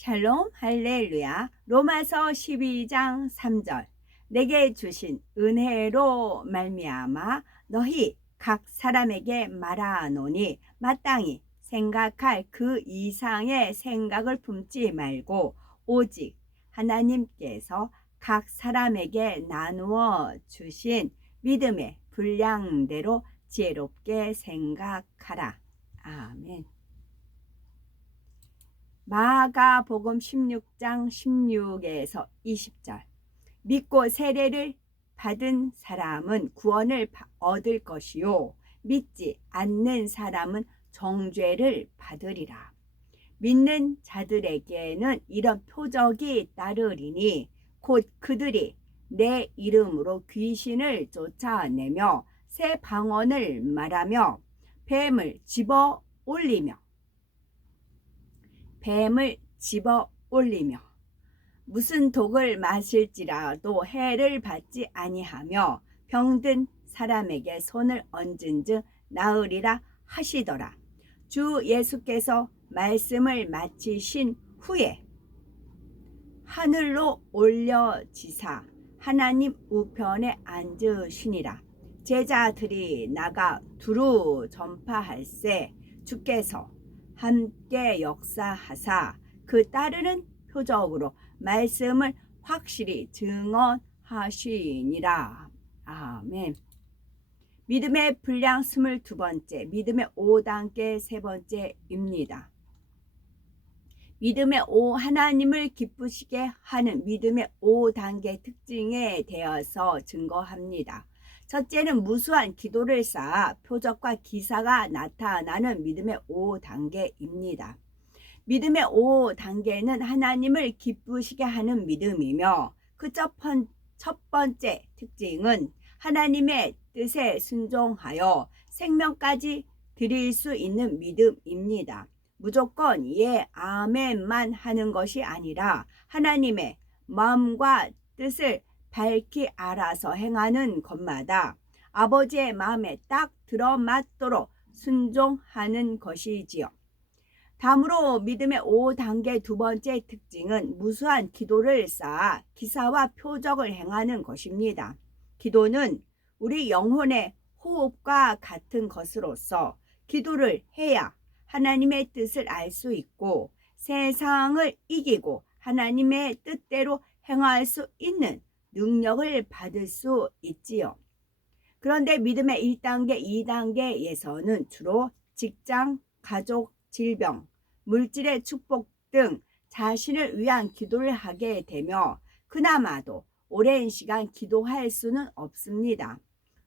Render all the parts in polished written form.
샬롬 할렐루야. 로마서 12장 3절. 내게 주신 은혜로 말미암아 너희 각 사람에게 말하노니 마땅히 생각할 그 이상의 생각을 품지 말고 오직 하나님께서 각 사람에게 나누어 주신 믿음의 분량대로 지혜롭게 생각하라. 아멘. 마가복음 16장 16에서 20절. 믿고 세례를 받은 사람은 구원을 얻을 것이요 믿지 않는 사람은 정죄를 받으리라. 믿는 자들에게는 이런 표적이 따르리니 곧 그들이 내 이름으로 귀신을 쫓아내며 새 방언을 말하며 뱀을 집어 올리며 무슨 독을 마실지라도 해를 받지 아니하며 병든 사람에게 손을 얹은즉 나으리라 하시더라. 주 예수께서 말씀을 마치신 후에 하늘로 올려지사 하나님 우편에 앉으시니라. 제자들이 나가 두루 전파할세 주께서 함께 역사하사 그 따르는 표적으로 말씀을 확실히 증언하시니라. 아멘. 믿음의 분량 22번째, 믿음의 5단계 3번째입니다. 믿음의 하나님을 기쁘시게 하는 믿음의 5단계 특징에 대해서 증거합니다. 첫째는 무수한 기도를 쌓아 표적과 기사가 나타나는 믿음의 5단계입니다. 믿음의 5단계는 하나님을 기쁘시게 하는 믿음이며 그 첫 번째 특징은 하나님의 뜻에 순종하여 생명까지 드릴 수 있는 믿음입니다. 무조건 예, 아멘만 하는 것이 아니라 하나님의 마음과 뜻을 밝히 알아서 행하는 것마다 아버지의 마음에 딱 들어맞도록 순종하는 것이지요. 다음으로 믿음의 5단계 두 번째 특징은 무수한 기도를 쌓아 기사와 표적을 행하는 것입니다. 기도는 우리 영혼의 호흡과 같은 것으로서 기도를 해야 하나님의 뜻을 알 수 있고 세상을 이기고 하나님의 뜻대로 행할 수 있는 능력을 받을 수 있지요. 그런데 믿음의 1단계, 2단계에서는 주로 직장, 가족, 질병, 물질의 축복 등 자신을 위한 기도를 하게 되며 그나마도 오랜 시간 기도할 수는 없습니다.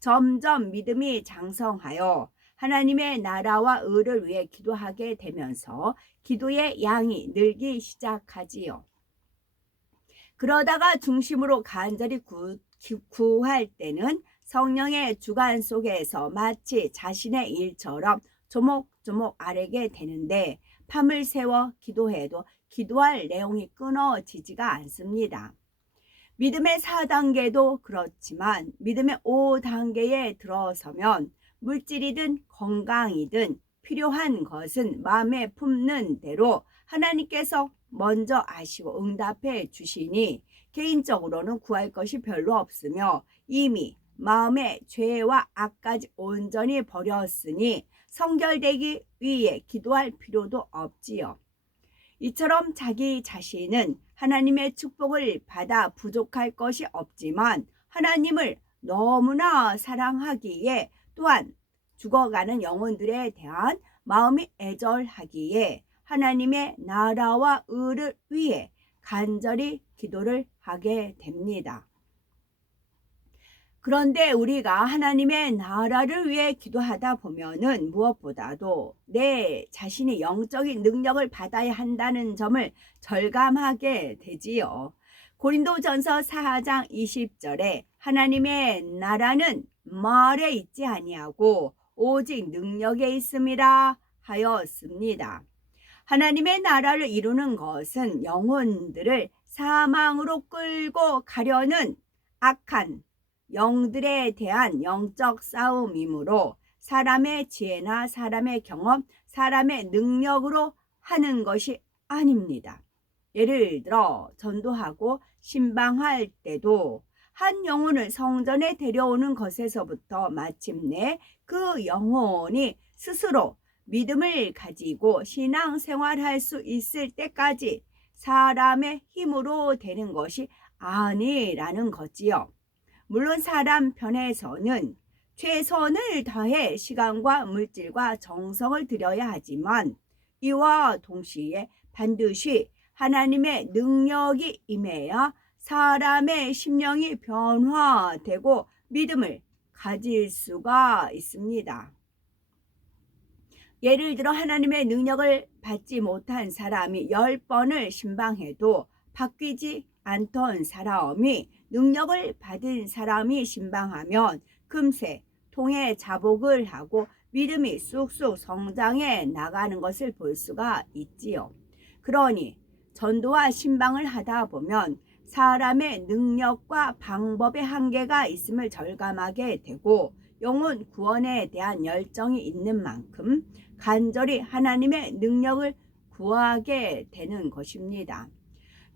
점점 믿음이 장성하여 하나님의 나라와 의를 위해 기도하게 되면서 기도의 양이 늘기 시작하지요. 그러다가 중심으로 간절히 구할 때는 성령의 주관 속에서 마치 자신의 일처럼 조목조목 아뢰게 되는데 밤을 새워 기도해도 기도할 내용이 끊어지지가 않습니다. 믿음의 4단계도 그렇지만 믿음의 5단계에 들어서면 물질이든 건강이든 필요한 것은 마음에 품는 대로 하나님께서 먼저 아시고 응답해 주시니 개인적으로는 구할 것이 별로 없으며 이미 마음의 죄와 악까지 온전히 버렸으니 성결되기 위해 기도할 필요도 없지요. 이처럼 자기 자신은 하나님의 축복을 받아 부족할 것이 없지만 하나님을 너무나 사랑하기에 또한 죽어가는 영혼들에 대한 마음이 애절하기에 하나님의 나라와 의를 위해 간절히 기도를 하게 됩니다. 그런데 우리가 하나님의 나라를 위해 기도하다 보면은 무엇보다도 내 자신이 영적인 능력을 받아야 한다는 점을 절감하게 되지요. 고린도전서 4장 20절에 하나님의 나라는 말에 있지 아니하고 오직 능력에 있음이라 하였습니다. 하나님의 나라를 이루는 것은 영혼들을 사망으로 끌고 가려는 악한 영들에 대한 영적 싸움이므로 사람의 지혜나 사람의 경험, 사람의 능력으로 하는 것이 아닙니다. 예를 들어 전도하고 신방할 때도 한 영혼을 성전에 데려오는 것에서부터 마침내 그 영혼이 스스로 믿음을 가지고 신앙생활할 수 있을 때까지 사람의 힘으로 되는 것이 아니라는 거지요. 물론 사람 편에서는 최선을 다해 시간과 물질과 정성을 들여야 하지만 이와 동시에 반드시 하나님의 능력이 임해야 사람의 심령이 변화되고 믿음을 가질 수가 있습니다. 예를 들어 하나님의 능력을 받지 못한 사람이 10번을 신방해도 바뀌지 않던 사람이 능력을 받은 사람이 신방하면 금세 통해 자복을 하고 믿음이 쑥쑥 성장해 나가는 것을 볼 수가 있지요. 그러니 전도와 신방을 하다 보면 사람의 능력과 방법의 한계가 있음을 절감하게 되고 영혼 구원에 대한 열정이 있는 만큼 간절히 하나님의 능력을 구하게 되는 것입니다.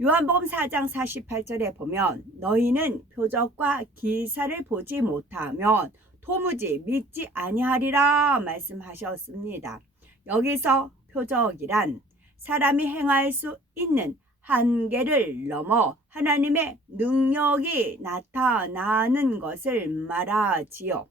요한복음 4장 48절에 보면 너희는 표적과 기사를 보지 못하면 도무지 믿지 아니하리라 말씀하셨습니다. 여기서 표적이란 사람이 행할 수 있는 한계를 넘어 하나님의 능력이 나타나는 것을 말하지요.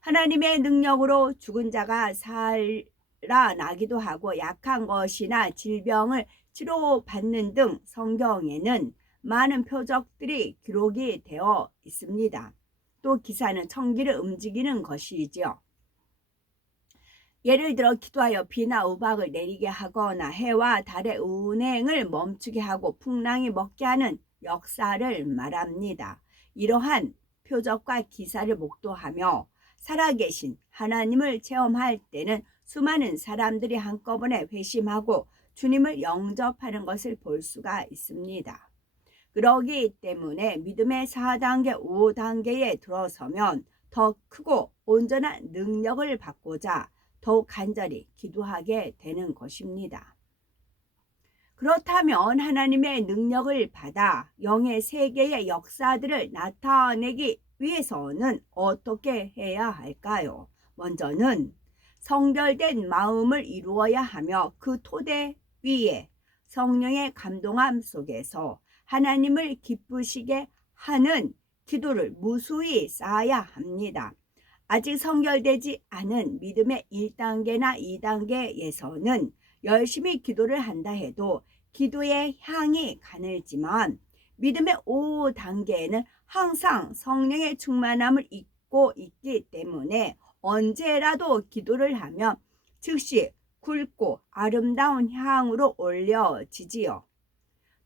하나님의 능력으로 죽은 자가 살아나기도 하고 약한 것이나 질병을 치료받는 등 성경에는 많은 표적들이 기록이 되어 있습니다. 또 기사는 천기를 움직이는 것이죠. 예를 들어 기도하여 비나 우박을 내리게 하거나 해와 달의 운행을 멈추게 하고 풍랑이 먹게 하는 역사를 말합니다. 이러한 표적과 기사를 목도하며 살아계신 하나님을 체험할 때는 수많은 사람들이 한꺼번에 회심하고 주님을 영접하는 것을 볼 수가 있습니다. 그러기 때문에 믿음의 4단계, 5단계에 들어서면 더 크고 온전한 능력을 받고자 더욱 간절히 기도하게 되는 것입니다. 그렇다면 하나님의 능력을 받아 영의 세계의 역사들을 나타내기 위해서는 어떻게 해야 할까요? 먼저는 성결된 마음을 이루어야 하며 그 토대 위에 성령의 감동함 속에서 하나님을 기쁘시게 하는 기도를 무수히 쌓아야 합니다. 아직 성결되지 않은 믿음의 1단계나 2단계에서는 열심히 기도를 한다 해도 기도의 향이 가늘지만 믿음의 5단계에는 항상 성령의 충만함을 잊고 있기 때문에 언제라도 기도를 하면 즉시 굵고 아름다운 향으로 올려지지요.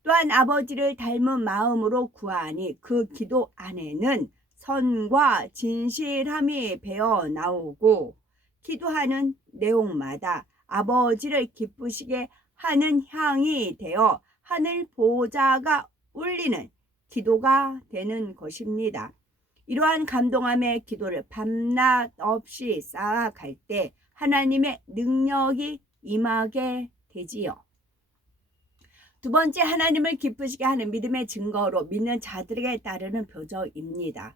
또한 아버지를 닮은 마음으로 구하니 그 기도 안에는 선과 진실함이 배어 나오고 기도하는 내용마다 아버지를 기쁘시게 하는 향이 되어 하늘 보좌가 울리는 기도가 되는 것입니다. 이러한 감동함의 기도를 밤낮 없이 쌓아갈 때 하나님의 능력이 임하게 되지요. 두 번째, 하나님을 기쁘시게 하는 믿음의 증거로 믿는 자들에게 따르는 표적입니다.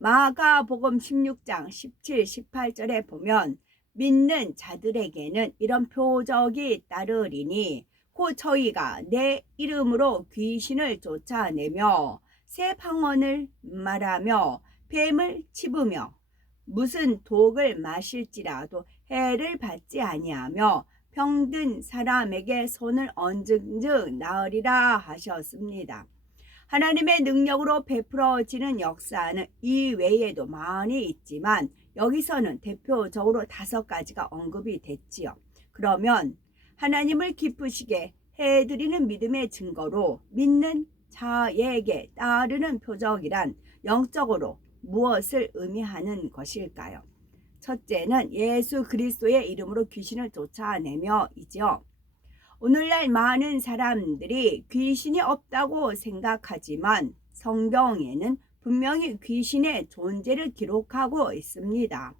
마가복음 16장 17, 18절에 보면 믿는 자들에게는 이런 표적이 따르리니 곧 저희가 내 이름으로 귀신을 쫓아내며 새 방언을 말하며 뱀을 칩으며 무슨 독을 마실지라도 해를 받지 아니하며 병든 사람에게 손을 얹은즉 나으리라 하셨습니다. 하나님의 능력으로 베풀어지는 역사는 이 외에도 많이 있지만 여기서는 대표적으로 5가지가 언급이 됐지요. 그러면 하나님을 기쁘시게 해드리는 믿음의 증거로 믿는 자에게 따르는 표적이란 영적으로 무엇을 의미하는 것일까요? 첫째는 예수 그리스도의 이름으로 귀신을 쫓아내며이죠. 오늘날 많은 사람들이 귀신이 없다고 생각하지만 성경에는 분명히 귀신의 존재를 기록하고 있습니다.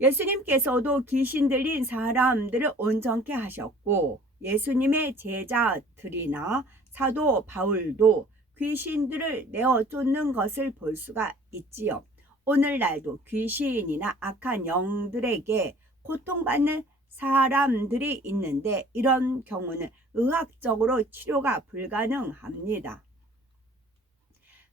예수님께서도 귀신 들린 사람들을 온전케 하셨고 예수님의 제자들이나 사도 바울도 귀신들을 내어 쫓는 것을 볼 수가 있지요. 오늘날도 귀신이나 악한 영들에게 고통받는 사람들이 있는데 이런 경우는 의학적으로 치료가 불가능합니다.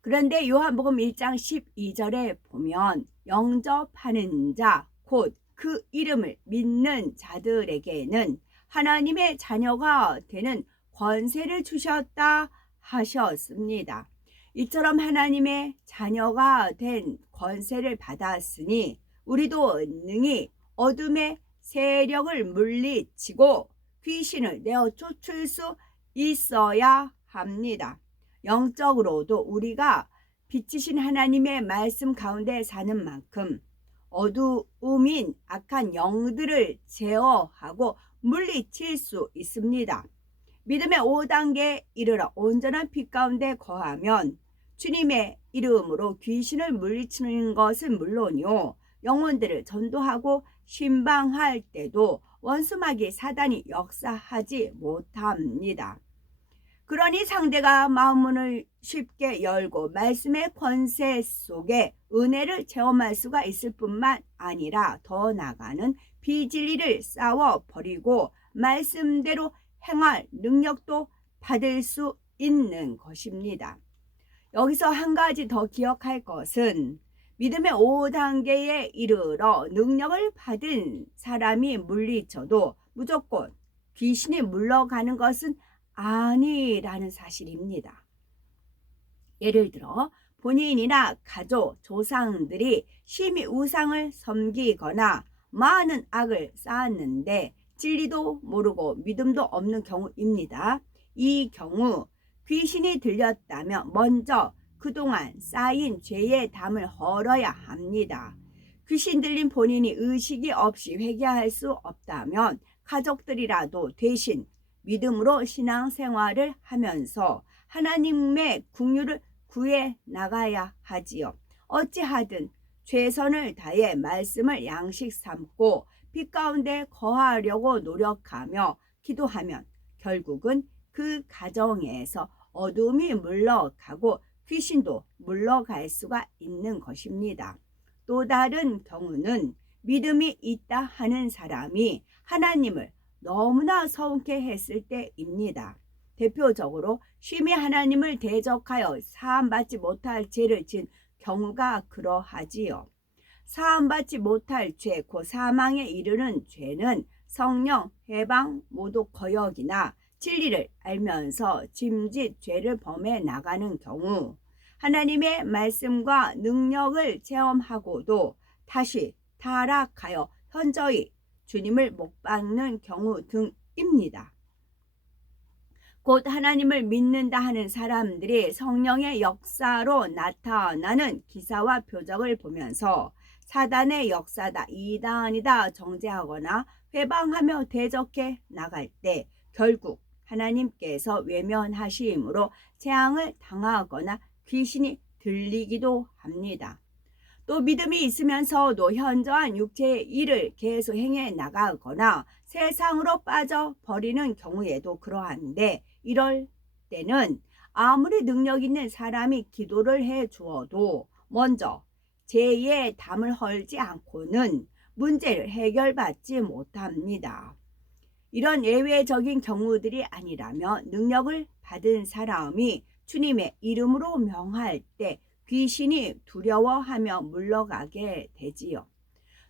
그런데 요한복음 1장 12절에 보면 영접하는 자, 곧 그 이름을 믿는 자들에게는 하나님의 자녀가 되는 권세를 주셨다 하셨습니다. 이처럼 하나님의 자녀가 된 권세를 받았으니 우리도 능히 어둠의 세력을 물리치고 귀신을 내어 쫓을 수 있어야 합니다. 영적으로도 우리가 빛이신 하나님의 말씀 가운데 사는 만큼 어두움인 악한 영들을 제어하고 물리칠 수 있습니다. 믿음의 5단계에 이르러 온전한 빛 가운데 거하면 주님의 이름으로 귀신을 물리치는 것은 물론이요, 영혼들을 전도하고 신방할 때도 원수마귀 사단이 역사하지 못합니다. 그러니 상대가 마음문을 쉽게 열고 말씀의 권세 속에 은혜를 체험할 수가 있을 뿐만 아니라 더 나아가는 비진리를 싸워버리고 말씀대로 행할 능력도 받을 수 있는 것입니다. 여기서 한 가지 더 기억할 것은 믿음의 5단계에 이르러 능력을 받은 사람이 물리쳐도 무조건 귀신이 물러가는 것은 아니라는 사실입니다. 예를 들어 본인이나 가족, 조상들이 심히 우상을 섬기거나 많은 악을 쌓았는데 진리도 모르고 믿음도 없는 경우입니다. 이 경우 귀신이 들렸다면 먼저 그동안 쌓인 죄의 담을 헐어야 합니다. 귀신 들린 본인이 의식이 없이 회개할 수 없다면 가족들이라도 대신 믿음으로 신앙생활을 하면서 하나님의 긍휼을 구해 나가야 하지요. 어찌하든 최선을 다해 말씀을 양식 삼고 빛 가운데 거하려고 노력하며 기도하면 결국은 그 가정에서 어둠이 물러가고 귀신도 물러갈 수가 있는 것입니다. 또 다른 경우는 믿음이 있다 하는 사람이 하나님을 너무나 서운케 했을 때입니다. 대표적으로 심히 하나님을 대적하여 사함받지 못할 죄를 지은 경우가 그러하지요. 사함받지 못할 죄, 곧 사망에 이르는 죄는 성령, 해방, 모독, 거역이나 진리를 알면서 짐짓 죄를 범해 나가는 경우, 하나님의 말씀과 능력을 체험하고도 다시 타락하여 현저히 주님을 못 받는 경우 등입니다. 곧 하나님을 믿는다 하는 사람들이 성령의 역사로 나타나는 기사와 표적을 보면서 사단의 역사다, 이단이다 정죄하거나 회방하며 대적해 나갈 때 결국 하나님께서 외면하심으로 재앙을 당하거나 귀신이 들리기도 합니다. 또 믿음이 있으면서도 현저한 육체의 일을 계속 행해 나가거나 세상으로 빠져버리는 경우에도 그러한데, 이럴 때는 아무리 능력 있는 사람이 기도를 해 주어도 먼저 죄의 담을 헐지 않고는 문제를 해결받지 못합니다. 이런 예외적인 경우들이 아니라면 능력을 받은 사람이 주님의 이름으로 명할 때 귀신이 두려워하며 물러가게 되지요.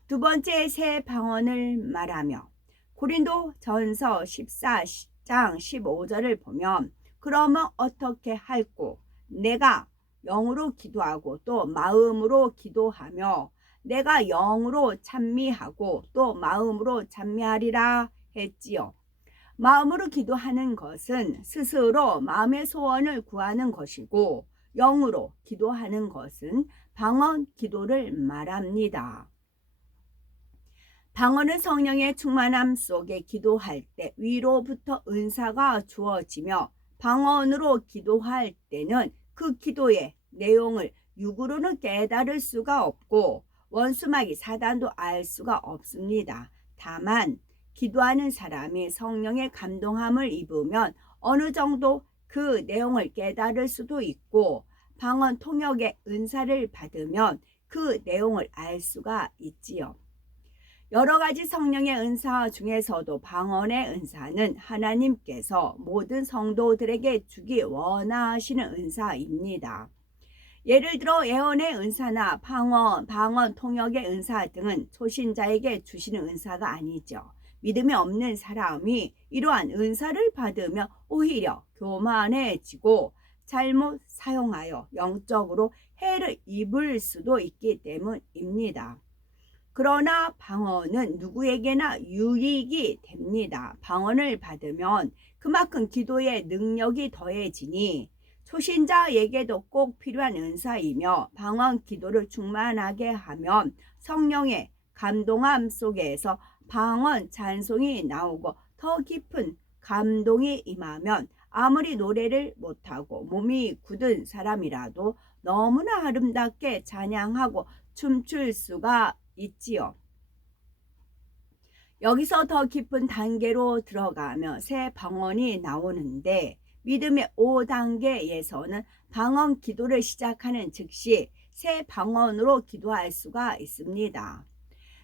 두 번째 새 방언을 말하며 고린도 전서 14장 15절을 보면 그러면 어떻게 할꼬? 내가 영으로 기도하고 또 마음으로 기도하며 내가 영으로 찬미하고 또 마음으로 찬미하리라 했지요. 마음으로 기도하는 것은 스스로 마음의 소원을 구하는 것이고 영으로 기도하는 것은 방언 기도를 말합니다. 방언은 성령의 충만함 속에 기도할 때 위로부터 은사가 주어지며 방언으로 기도할 때는 그 기도의 내용을 육으로는 깨달을 수가 없고 원수마귀 사단도 알 수가 없습니다. 다만 기도하는 사람이 성령의 감동함을 입으면 어느 정도 그 내용을 깨달을 수도 있고, 방언 통역의 은사를 받으면 그 내용을 알 수가 있지요. 여러 가지 성령의 은사 중에서도 방언의 은사는 하나님께서 모든 성도들에게 주기 원하시는 은사입니다. 예를 들어 예언의 은사나 방언 통역의 은사 등은 초신자에게 주시는 은사가 아니죠. 믿음이 없는 사람이 이러한 은사를 받으면 오히려 교만해지고 잘못 사용하여 영적으로 해를 입을 수도 있기 때문입니다. 그러나 방언은 누구에게나 유익이 됩니다. 방언을 받으면 그만큼 기도의 능력이 더해지니 초신자에게도 꼭 필요한 은사이며, 방언 기도를 충만하게 하면 성령의 감동함 속에서 방언 찬송이 나오고 더 깊은 감동이 임하면 아무리 노래를 못하고 몸이 굳은 사람이라도 너무나 아름답게 찬양하고 춤출 수가 있지요. 여기서 더 깊은 단계로 들어가며 새 방언이 나오는데, 믿음의 5단계에서는 방언 기도를 시작하는 즉시 새 방언으로 기도할 수가 있습니다.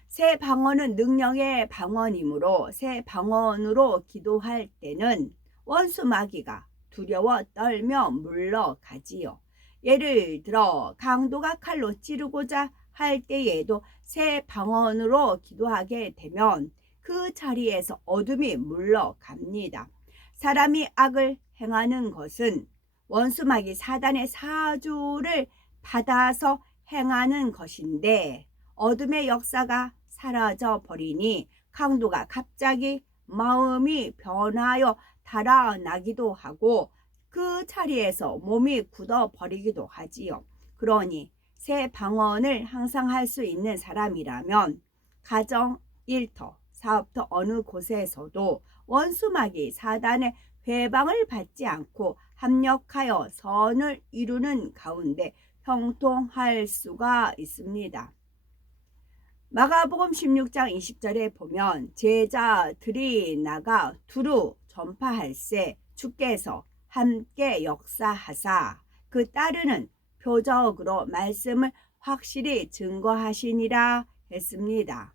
새 방언은 능력의 방언이므로 새 방언으로 기도할 때는 원수 마귀가 두려워 떨며 물러가지요. 예를 들어 강도가 칼로 찌르고자 할 때에도 새 방언으로 기도하게 되면 그 자리에서 어둠이 물러갑니다. 사람이 악을 행하는 것은 원수마귀 사단의 사주를 받아서 행하는 것인데, 어둠의 역사가 사라져 버리니 강도가 갑자기 마음이 변하여 달아나기도 하고 그 자리에서 몸이 굳어 버리기도 하지요. 그러니 새 방언을 항상 할 수 있는 사람이라면 가정, 일터, 사업터 어느 곳에서도 원수마귀 사단의 회방을 받지 않고 합력하여 선을 이루는 가운데 형통할 수가 있습니다. 마가복음 16장 20절에 보면 제자들이 나가 두루 전파할세 주께서 함께 역사하사 그 따르는 표적으로 말씀을 확실히 증거하시니라 했습니다.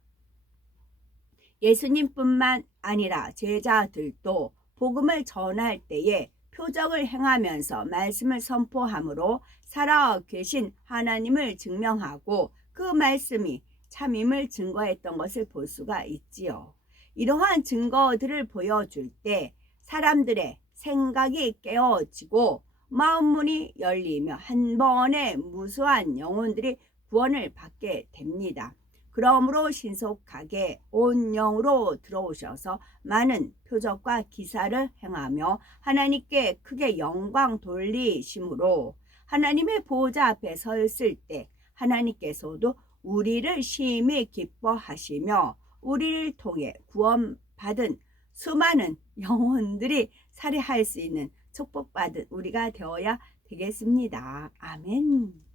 예수님뿐만 아니라 제자들도 복음을 전할 때에 표적을 행하면서 말씀을 선포함으로 살아계신 하나님을 증명하고 그 말씀이 참임을 증거했던 것을 볼 수가 있지요. 이러한 증거들을 보여줄 때 사람들의 생각이 깨어지고 마음문이 열리며 한 번에 무수한 영혼들이 구원을 받게 됩니다. 그러므로 신속하게 온 영으로 들어오셔서 많은 표적과 기사를 행하며 하나님께 크게 영광 돌리심으로 하나님의 보호자 앞에 서 있을 때 하나님께서도 우리를 심히 기뻐하시며 우리를 통해 구원받은 수많은 영혼들이 살해할 수 있는 축복받은 우리가 되어야 되겠습니다. 아멘.